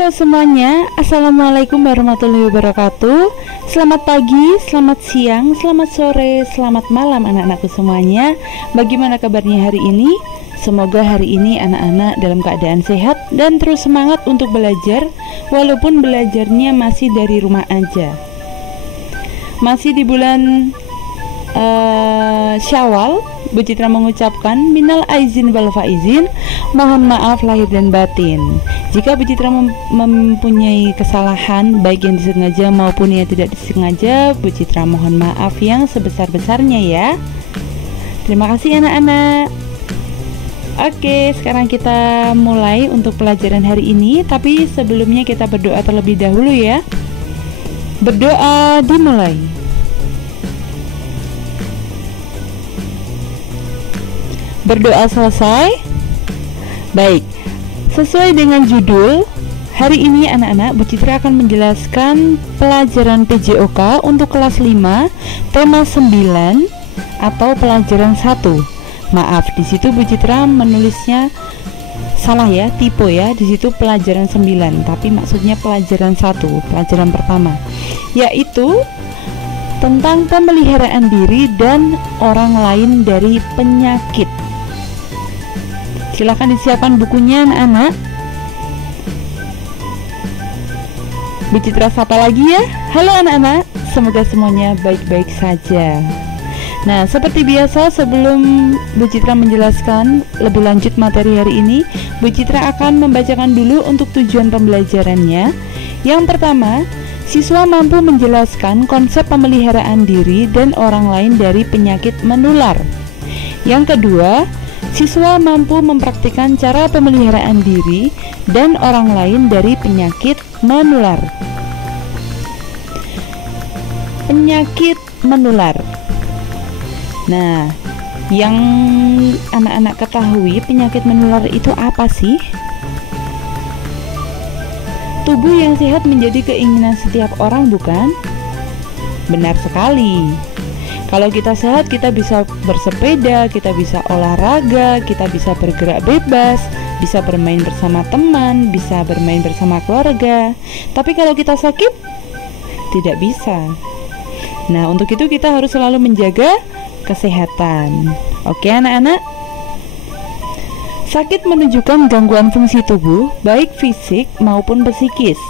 Halo semuanya, Assalamualaikum warahmatullahi wabarakatuh. Selamat pagi, selamat siang, selamat sore, selamat malam anak-anakku semuanya. Bagaimana kabarnya hari ini? Semoga hari ini anak-anak dalam keadaan sehat dan terus semangat untuk belajar, walaupun belajarnya masih dari rumah aja. Masih di bulan Syawal, Bu Citra mengucapkan minal aizin wal faizin, mohon maaf lahir dan batin. Jika Bu Citra mempunyai kesalahan baik yang disengaja maupun yang tidak disengaja, Bu Citra mohon maaf yang sebesar-besarnya ya. Terima kasih anak-anak. Oke, sekarang kita mulai untuk pelajaran hari ini, tapi sebelumnya kita berdoa terlebih dahulu ya. Berdoa dimulai. Berdoa selesai. Baik, sesuai dengan judul, hari ini anak-anak Bu Citra akan menjelaskan pelajaran PJOK untuk kelas 5, tema 9 atau pelajaran 1. Maaf, di situ Bu Citra menulisnya salah ya, tipe ya. Di situ pelajaran 9, tapi maksudnya pelajaran 1, pelajaran pertama, yaitu tentang pemeliharaan diri dan orang lain dari penyakit. Silahkan disiapkan bukunya anak-anak. Bu Citra sapa lagi ya. Halo anak-anak, semoga semuanya baik-baik saja. Nah, seperti biasa sebelum Bu Citra menjelaskan lebih lanjut materi hari ini, Bu Citra akan membacakan dulu untuk tujuan pembelajarannya. Yang pertama, siswa mampu menjelaskan konsep pemeliharaan diri dan orang lain dari penyakit menular. Yang kedua, siswa mampu mempraktikkan cara pemeliharaan diri dan orang lain dari penyakit menular. Penyakit menular. Nah, yang anak-anak ketahui, penyakit menular itu apa sih? Tubuh yang sehat menjadi keinginan setiap orang, bukan? Benar sekali. Kalau kita sehat, kita bisa bersepeda, kita bisa olahraga, kita bisa bergerak bebas, bisa bermain bersama teman, bisa bermain bersama keluarga. Tapi kalau kita sakit, tidak bisa. Nah, untuk itu kita harus selalu menjaga kesehatan. Oke anak-anak? Sakit menunjukkan gangguan fungsi tubuh, baik fisik maupun psikis.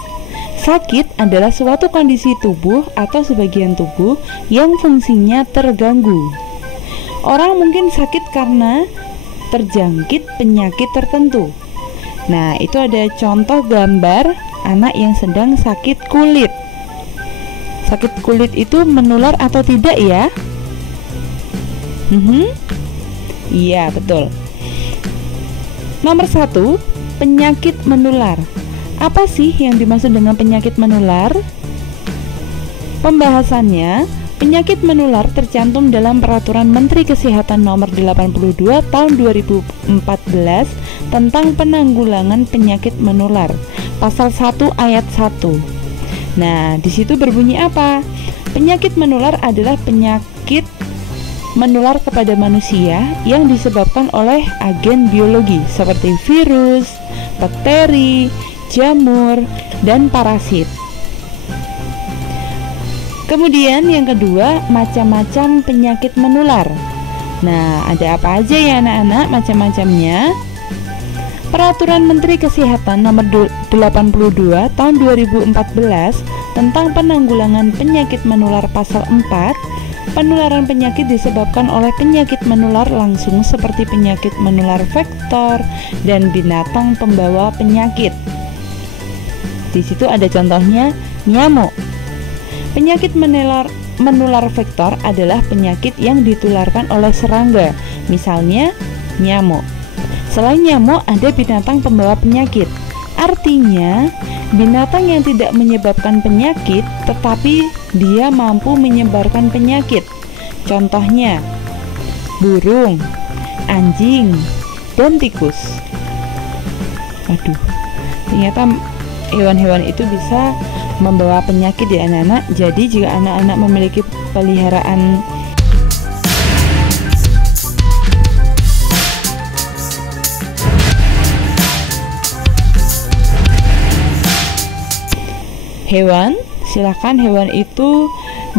Sakit adalah suatu kondisi tubuh atau sebagian tubuh yang fungsinya terganggu. Orang mungkin sakit karena terjangkit penyakit tertentu. Nah, itu ada contoh gambar anak yang sedang sakit kulit. Sakit kulit itu menular atau tidak ya? Iya, betul. Nomor 1, penyakit menular. Apa sih yang dimaksud dengan penyakit menular? Pembahasannya, penyakit menular tercantum dalam Peraturan Menteri Kesehatan Nomor 82 Tahun 2014 tentang penanggulangan penyakit menular, Pasal 1 Ayat 1. Nah, di situ berbunyi apa? Penyakit menular adalah penyakit menular kepada manusia yang disebabkan oleh agen biologi seperti virus, bakteri, jamur, dan parasit. Kemudian yang kedua, macam-macam penyakit menular. Nah, ada apa aja ya anak-anak macam-macamnya? Peraturan Menteri Kesehatan Nomor 82 Tahun 2014 tentang penanggulangan penyakit menular Pasal 4, penularan penyakit disebabkan oleh penyakit menular langsung seperti penyakit menular vektor dan binatang pembawa penyakit. Di situ ada contohnya nyamuk. Penyakit menular vektor adalah penyakit yang ditularkan oleh serangga, misalnya nyamuk. Selain nyamuk, ada binatang pembawa penyakit. Artinya, binatang yang tidak menyebabkan penyakit, tetapi dia mampu menyebarkan penyakit. Contohnya, burung, anjing, dan tikus. Aduh, ternyata hewan-hewan itu bisa membawa penyakit ya anak-anak. Jadi jika anak-anak memiliki peliharaan hewan, silahkan hewan itu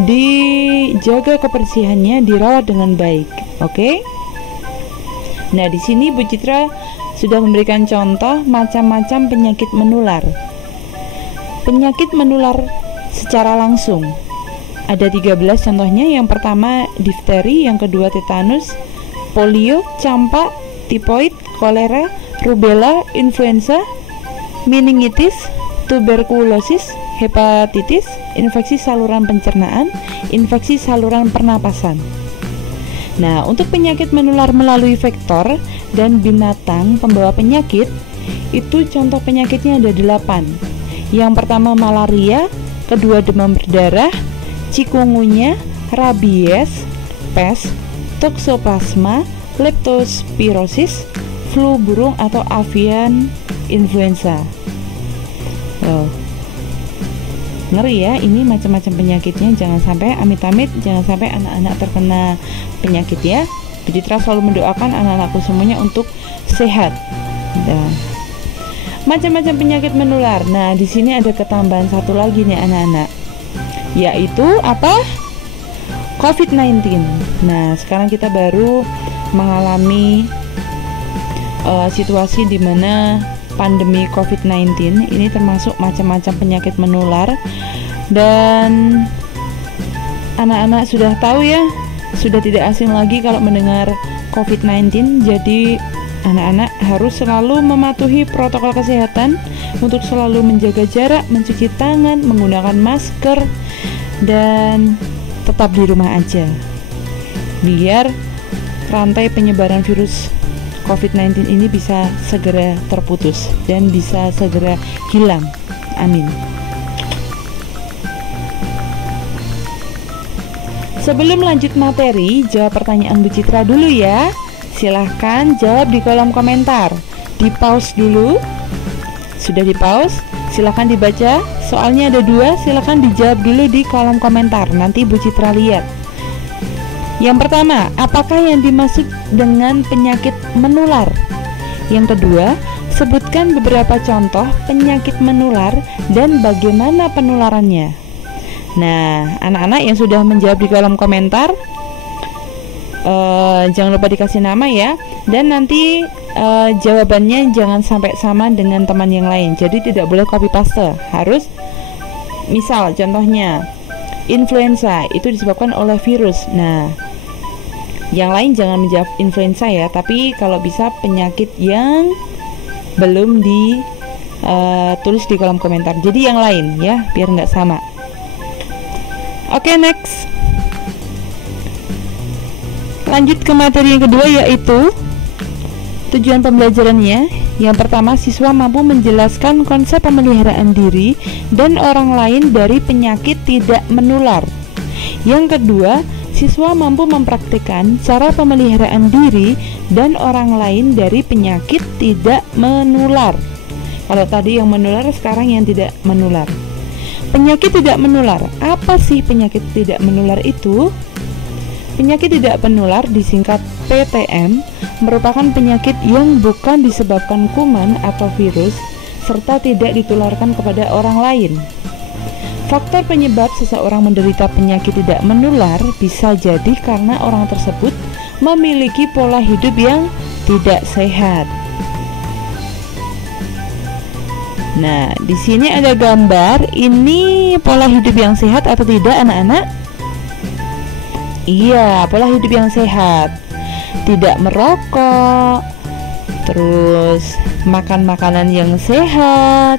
dijaga kebersihannya, dirawat dengan baik. Oke? Nah, di sini Bu Citra sudah memberikan contoh macam-macam penyakit menular. Penyakit menular secara langsung ada 13 contohnya. Yang pertama difteri, yang kedua tetanus, polio, campak, tifoid, kolera, rubella, influenza, meningitis, tuberkulosis, hepatitis, infeksi saluran pencernaan, infeksi saluran pernapasan. Nah, untuk penyakit menular melalui vektor dan binatang pembawa penyakit, itu contoh penyakitnya ada 8. Yang pertama malaria, kedua demam berdarah, cikungunya, rabies, pes, toksoplasma, leptospirosis, flu burung atau avian influenza. Ngeri ya, ini macam-macam penyakitnya. Jangan sampai amit-amit, jangan sampai anak-anak terkena penyakit ya. Bu Citra selalu mendoakan anak-anakku semuanya untuk sehat. Nah, macam-macam penyakit menular. Nah, di sini ada ketambahan satu lagi nih anak-anak, yaitu apa? COVID-19. Nah, sekarang kita baru mengalami situasi di mana pandemi COVID-19 ini termasuk macam-macam penyakit menular, dan anak-anak sudah tahu ya, sudah tidak asing lagi kalau mendengar COVID-19. Jadi anak-anak harus selalu mematuhi protokol kesehatan untuk selalu menjaga jarak, mencuci tangan, menggunakan masker, dan tetap di rumah aja biar rantai penyebaran virus COVID-19 ini bisa segera terputus dan bisa segera hilang. Amin. Sebelum lanjut materi, jawab pertanyaan Bu Citra dulu ya. Silahkan jawab di kolom komentar. Di pause dulu. Sudah di pause? Silahkan dibaca. Soalnya ada 2, silahkan dijawab dulu di kolom komentar. Nanti Bu Citra lihat. Yang pertama, apakah yang dimaksud dengan penyakit menular? Yang kedua, sebutkan beberapa contoh penyakit menular dan bagaimana penularannya. Nah, anak-anak yang sudah menjawab di kolom komentar, jangan lupa dikasih nama ya. Dan nanti jawabannya jangan sampai sama dengan teman yang lain. Jadi tidak boleh copy paste. Harus, misal contohnya influenza itu disebabkan oleh virus. Nah, yang lain jangan menjawab influenza ya, tapi kalau bisa penyakit yang belum ditulis di kolom komentar. Jadi yang lain ya, biar nggak sama. Oke, next. Lanjut ke materi yang kedua, yaitu tujuan pembelajarannya. Yang pertama, siswa mampu menjelaskan konsep pemeliharaan diri dan orang lain dari penyakit tidak menular. Yang kedua, siswa mampu mempraktikkan cara pemeliharaan diri dan orang lain dari penyakit tidak menular. Kalau tadi yang menular, sekarang yang tidak menular. Penyakit tidak menular. Apa sih penyakit tidak menular itu? Penyakit tidak menular disingkat PTM merupakan penyakit yang bukan disebabkan kuman atau virus serta tidak ditularkan kepada orang lain. Faktor penyebab seseorang menderita penyakit tidak menular bisa jadi karena orang tersebut memiliki pola hidup yang tidak sehat. Nah, di sini ada gambar. Ini pola hidup yang sehat atau tidak, anak-anak? Iya, pola hidup yang sehat. Tidak merokok, terus makan makanan yang sehat,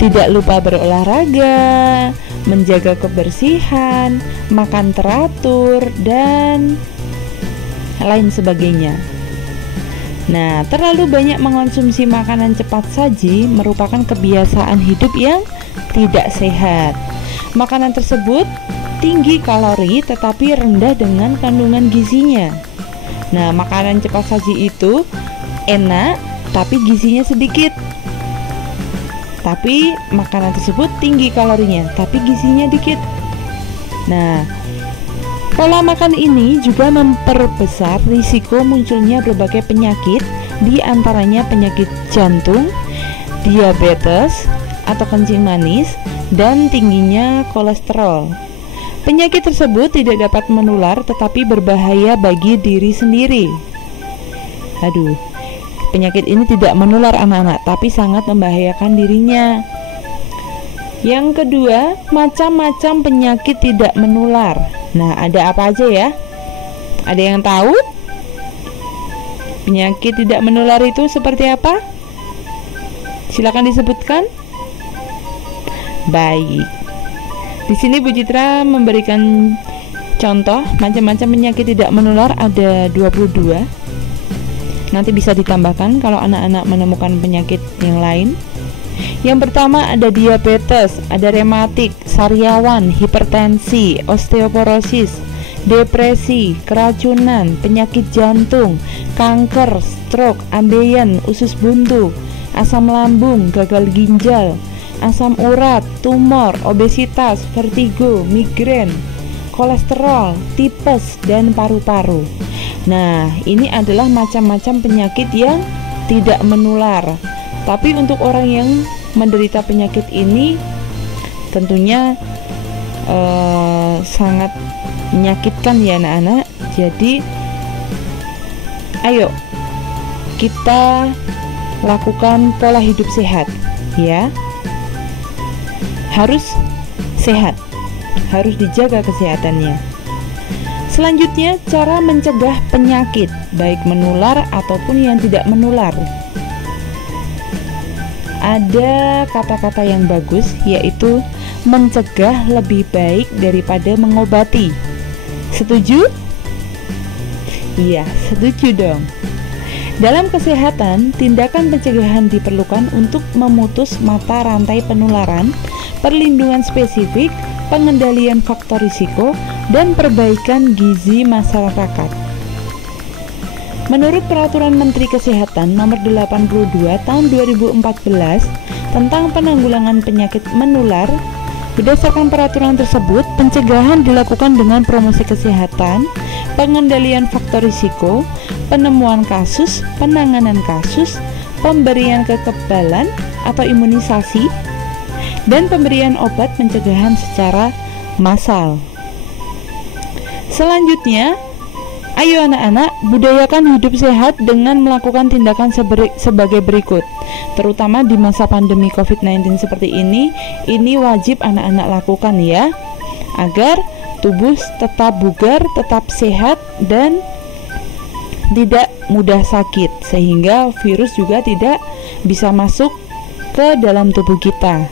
tidak lupa berolahraga, menjaga kebersihan, makan teratur, dan lain sebagainya. Nah, terlalu banyak mengonsumsi makanan cepat saji merupakan kebiasaan hidup yang tidak sehat. Makanan tersebut tinggi kalori tetapi rendah dengan kandungan gizinya. Nah, makanan cepat saji itu enak tapi gizinya sedikit. Tapi makanan tersebut tinggi kalorinya tapi gizinya dikit. Nah, pola makan ini juga memperbesar risiko munculnya berbagai penyakit, di antaranya penyakit jantung, diabetes, atau kencing manis, dan tingginya kolesterol. Penyakit tersebut tidak dapat menular tetapi berbahaya bagi diri sendiri. Aduh, penyakit ini tidak menular anak-anak, tapi sangat membahayakan dirinya. Yang kedua, macam-macam penyakit tidak menular. Nah, ada apa aja ya? Ada yang tahu? Penyakit tidak menular itu seperti apa? Silakan disebutkan. Baik. Di sini Bu Citra memberikan contoh macam-macam penyakit tidak menular ada 22. Nanti bisa ditambahkan kalau anak-anak menemukan penyakit yang lain. Yang pertama ada diabetes, ada rematik, sariawan, hipertensi, osteoporosis, depresi, keracunan, penyakit jantung, kanker, stroke, ambeien, usus buntu, asam lambung, gagal ginjal, asam urat, tumor, obesitas, vertigo, migrain, kolesterol, tipes, dan paru-paru. Nah, ini adalah macam-macam penyakit yang tidak menular. Tapi untuk orang yang menderita penyakit ini tentunya sangat menyakitkan ya anak-anak. Jadi ayo kita lakukan pola hidup sehat ya. Harus sehat, harus dijaga kesehatannya. Selanjutnya, cara mencegah penyakit baik menular ataupun yang tidak menular. Ada kata-kata yang bagus, yaitu mencegah lebih baik daripada mengobati. Setuju? Iya, setuju dong. Dalam kesehatan, tindakan pencegahan diperlukan untuk memutus mata rantai penularan, perlindungan spesifik, pengendalian faktor risiko, dan perbaikan gizi masyarakat. Menurut Peraturan Menteri Kesehatan Nomor 82 Tahun 2014 tentang penanggulangan penyakit menular, berdasarkan peraturan tersebut, pencegahan dilakukan dengan promosi kesehatan, pengendalian faktor risiko, penemuan kasus, penanganan kasus, pemberian kekebalan atau imunisasi, dan pemberian obat pencegahan secara massal. Selanjutnya, ayo anak-anak, budayakan hidup sehat dengan melakukan tindakan sebagai berikut. Terutama di masa pandemi COVID-19 seperti ini wajib anak-anak lakukan ya, agar tubuh tetap bugar, tetap sehat, dan tidak mudah sakit, sehingga virus juga tidak bisa masuk ke dalam tubuh kita.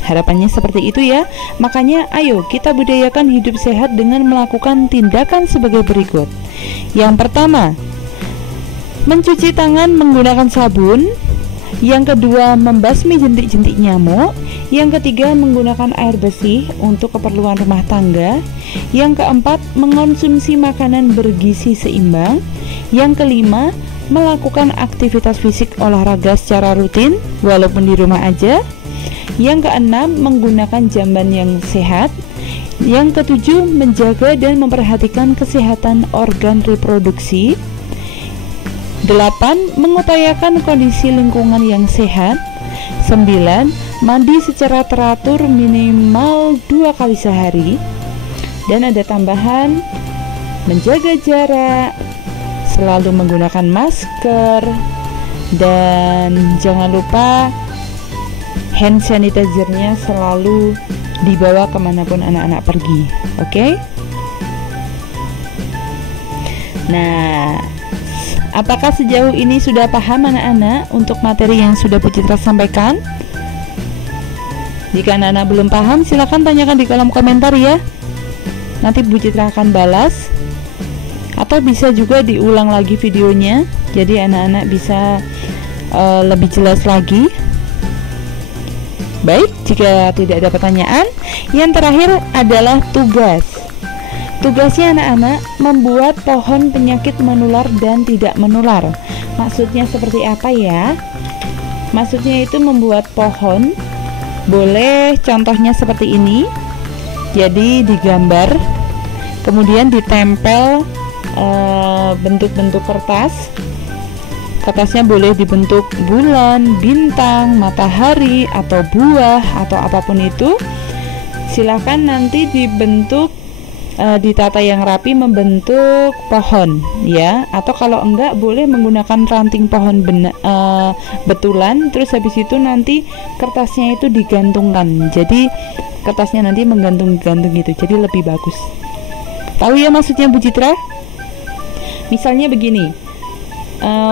Harapannya seperti itu ya. Makanya ayo kita budayakan hidup sehat dengan melakukan tindakan sebagai berikut. Yang pertama, mencuci tangan menggunakan sabun. Yang kedua, membasmi jentik-jentik nyamuk. Yang ketiga, menggunakan air bersih untuk keperluan rumah tangga. Yang keempat, mengonsumsi makanan bergizi seimbang. Yang kelima, melakukan aktivitas fisik olahraga secara rutin walaupun di rumah aja. Yang keenam, menggunakan jamban yang sehat. Yang ketujuh, menjaga dan memperhatikan kesehatan organ reproduksi. 8. Mengupayakan kondisi lingkungan yang sehat. 9. Mandi secara teratur minimal 2 kali sehari. Dan ada tambahan, menjaga jarak, selalu menggunakan masker, dan jangan lupa hand sanitizer-nya selalu dibawa kemanapun anak-anak pergi. Oke? Nah, apakah sejauh ini sudah paham anak-anak untuk materi yang sudah Bu Citra sampaikan? Jika anak-anak belum paham, silakan tanyakan di kolom komentar ya. Nanti Bu Citra akan balas. Atau bisa juga diulang lagi videonya, jadi anak-anak bisa lebih jelas lagi. Baik, jika tidak ada pertanyaan, yang terakhir adalah tugas. Tugasnya anak-anak membuat pohon penyakit menular dan tidak menular. Maksudnya seperti apa ya? Maksudnya itu membuat pohon. Boleh contohnya seperti ini. Jadi digambar, kemudian ditempel bentuk-bentuk kertas. Kertasnya boleh dibentuk bulan, bintang, matahari, atau buah, atau apapun itu. Silahkan nanti dibentuk, ditata yang rapi membentuk pohon ya. Atau kalau enggak boleh menggunakan ranting pohon betulan. Terus habis itu nanti kertasnya itu digantungkan. Jadi kertasnya nanti menggantung-gantung gitu. Jadi lebih bagus. Tahu ya maksudnya Bu Citra? Misalnya begini.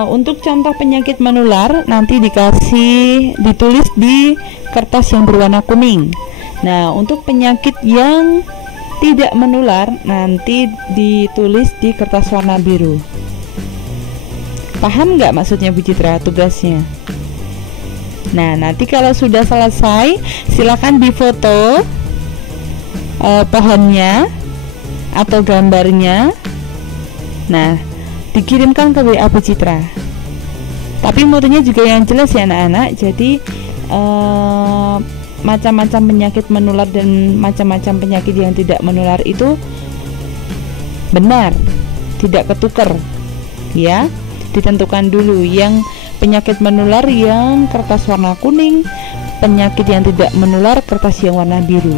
Untuk contoh penyakit menular nanti ditulis di kertas yang berwarna kuning. Nah, untuk penyakit yang tidak menular nanti ditulis di kertas warna biru. Paham nggak maksudnya Bu Citra tugasnya? Nah, nanti kalau sudah selesai silakan difoto pohonnya atau gambarnya. Nah, dikirimkan ke WA Bu Citra. Tapi mutunya juga yang jelas ya anak-anak. Jadi macam-macam penyakit menular dan macam-macam penyakit yang tidak menular itu benar, tidak ketukar ya. Ditentukan dulu yang penyakit menular yang kertas warna kuning, penyakit yang tidak menular kertas yang warna biru.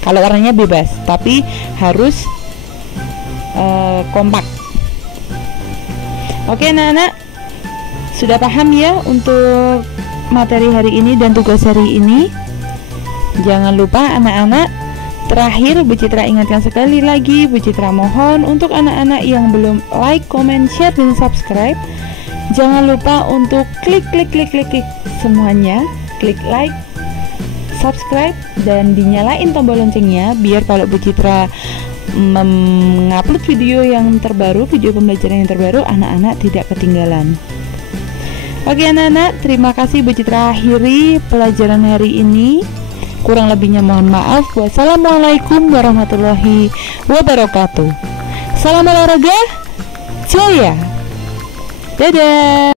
Kalau warnanya bebas, tapi harus kompak. Oke anak-anak, sudah paham ya untuk materi hari ini dan tugas hari ini? Jangan lupa anak-anak, terakhir Bu Citra ingatkan sekali lagi, Bu Citra mohon untuk anak-anak yang belum like, comment, share, dan subscribe, jangan lupa untuk klik semuanya, klik like, subscribe, dan dinyalain tombol loncengnya biar kalau Bu Citra mengupload video yang terbaru, video pembelajaran yang terbaru, anak-anak tidak ketinggalan. Oke anak-anak, terima kasih Bu Citra akhiri pelajaran hari ini. Kurang lebihnya mohon maaf. Wassalamualaikum warahmatullahi wabarakatuh. Salam olahraga jaya. Dadah.